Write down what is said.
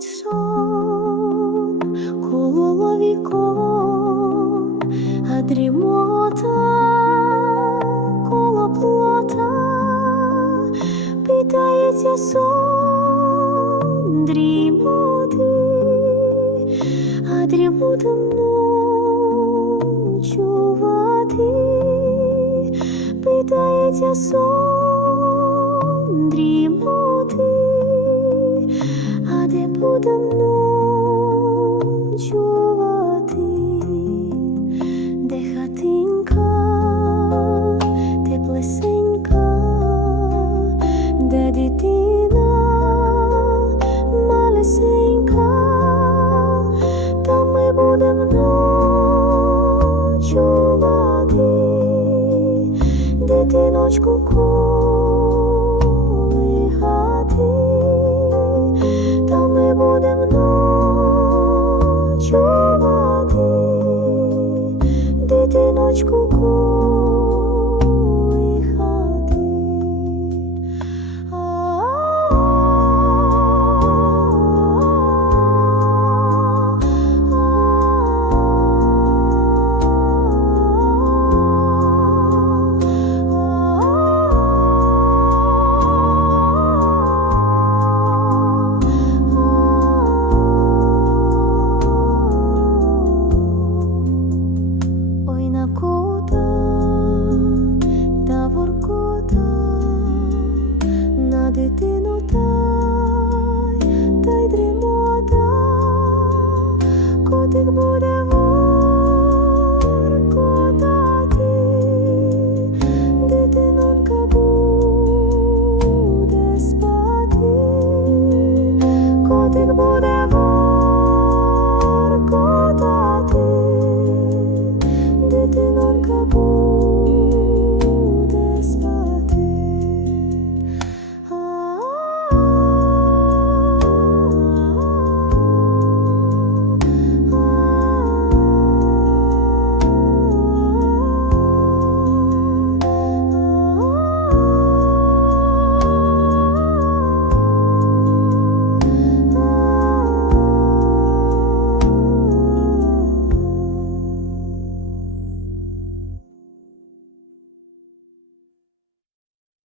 Ходить сон коло вікон, а дрімота коло плота, питається сон дрімоти, а дрімотом ночувати, питається сон дрімоти де будем ночувати, де хатинка? Теплесенька, де дитина? Малесенька, там ми будемо ночувати, дитиночку колихати, дитиночку них буде горько тоді, дитинонка буде спати, котик буде горько тоді, дитинонка буде.